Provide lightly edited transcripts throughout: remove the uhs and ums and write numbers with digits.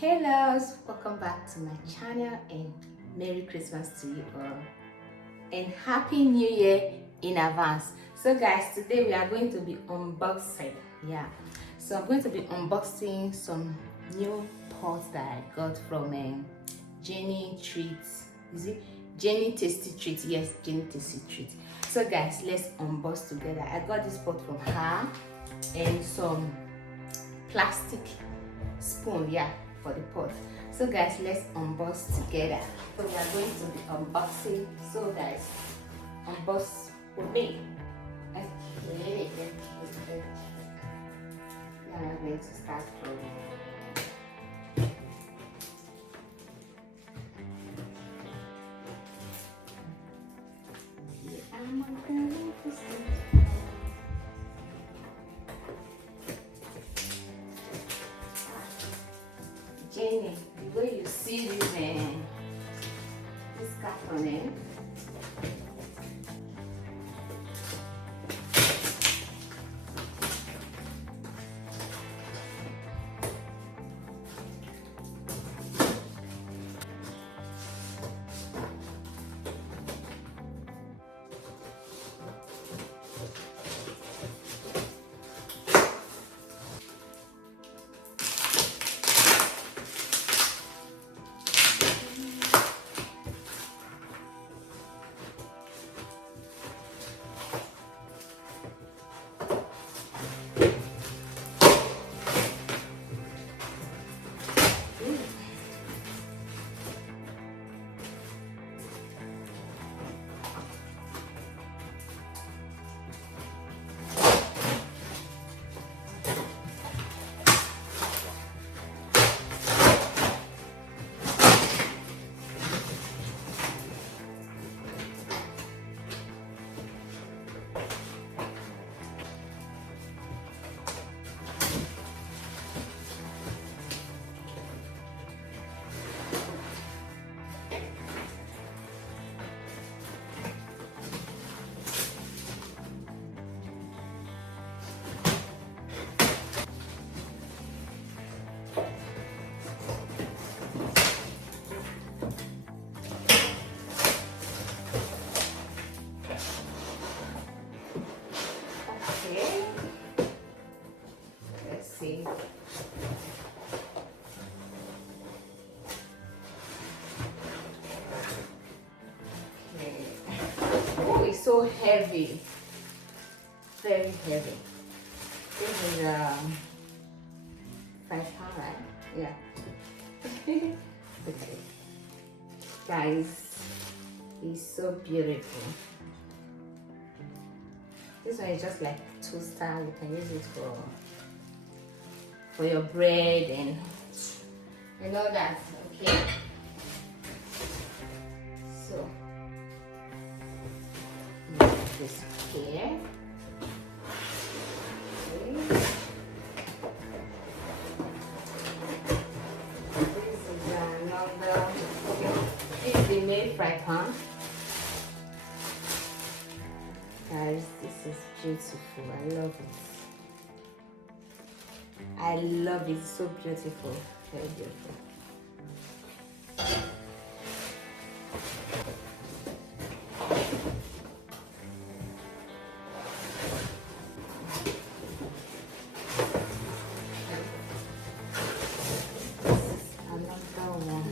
Hello, welcome back to my channel and Merry Christmas to you all and Happy New Year in advance. So guys, today we are going to be unboxing. So I'm going to be unboxing some new pots that I got from Jenny Treats. Is it Jenny Tasty Treat? Yes, Jenny Tasty Treat. So guys, let's unbox together. I got this pot from her and some plastic spoon, for the pot. So guys, let's unbox together. So we are going to be unboxing. So guys, unbox with me. Okay, I'm going to start from Jenny, the way you see this carton, see. Okay. Oh, it's so heavy. Very heavy. This is 5 pounds, right? Yeah. Okay. Guys, it's so beautiful. This one is just like toaster. You can use it for your bread and all that. Okay. So this here. Okay. This is another. This is the main fry pan. Guys, this is beautiful. I love it. I love it. So beautiful. Very beautiful. Another one.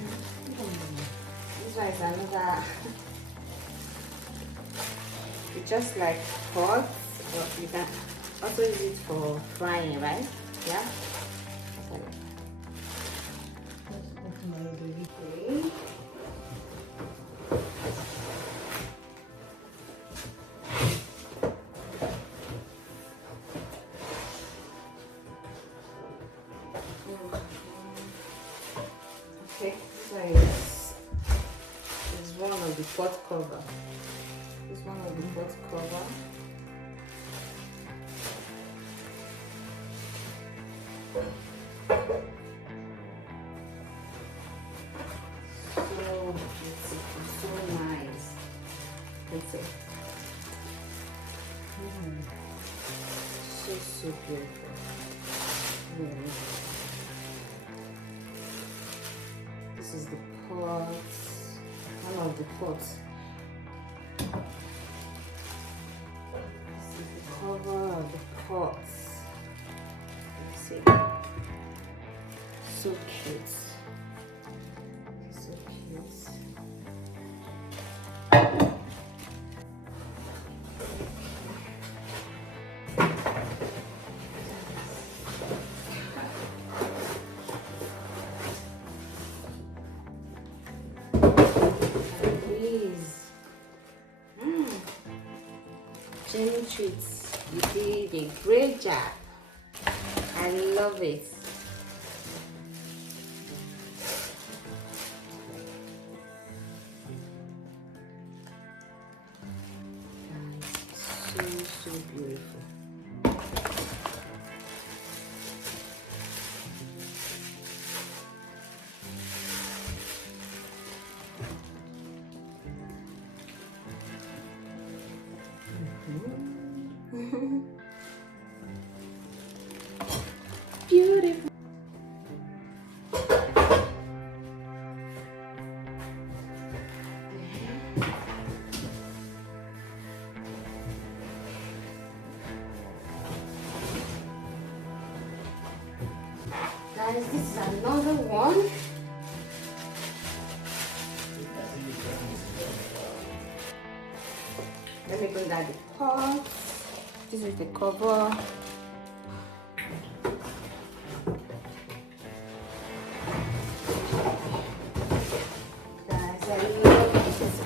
This one is another. It's just like pot, but you can also use it for frying, right? Yeah. Okay. Okay, so it's one of the pot cover. This one of the pot cover. So beautiful, so nice. That's it. So beautiful. This is the pot. One of the pots. This is the cover of the pot. Let's see. So cute. So cute. Jenny Treats, you did a great job. I love it. So beautiful. Beautiful. Guys, this is another one. Let me bring out the pot. This is the cover. Guys, I love this.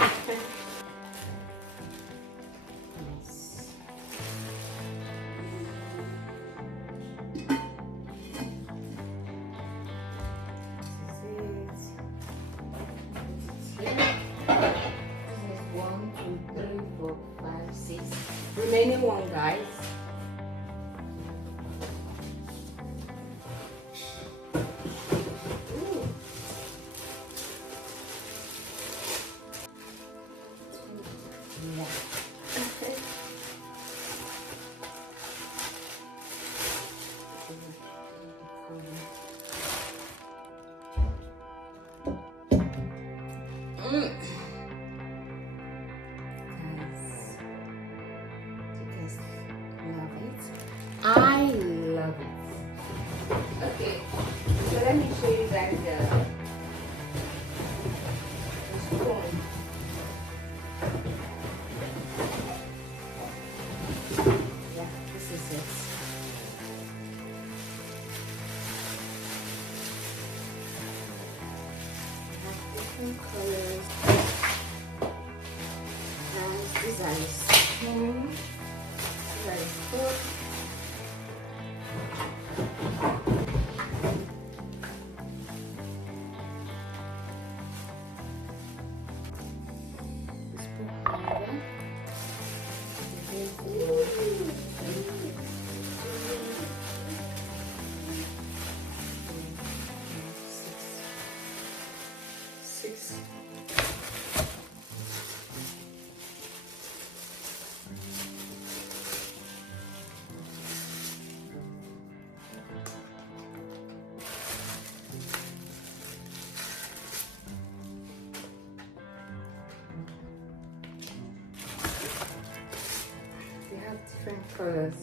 Remaining one, guys. Ooh. Yeah. I love it. Okay, so let me show you guys the spoon. Yeah, this is it. I have different colors. And these are the spoon. These are the spoon. Six. They have different colors.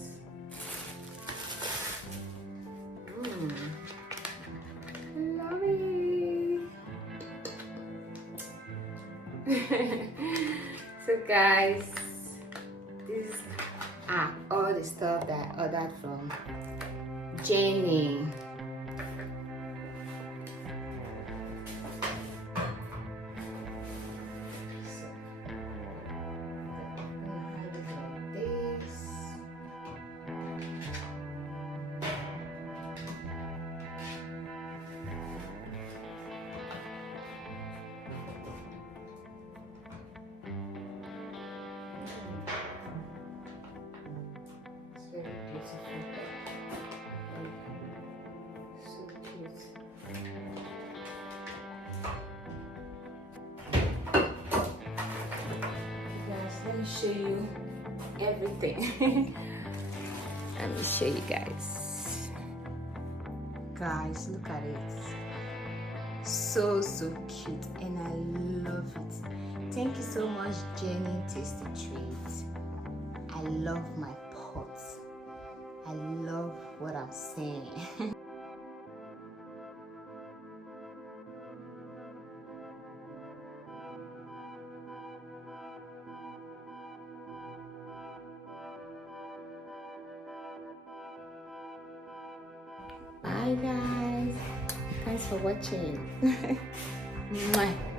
Love it. So guys, these are all the stuff that I ordered from Jenny. So cute. Guys, let me show you everything. Let me show you guys. Guys, look at it. So cute, and I love it. Thank you so much, Jenny Tasty Treats. I love my pots. I love what I'm seeing. Bye guys. Thanks for watching. Mwah.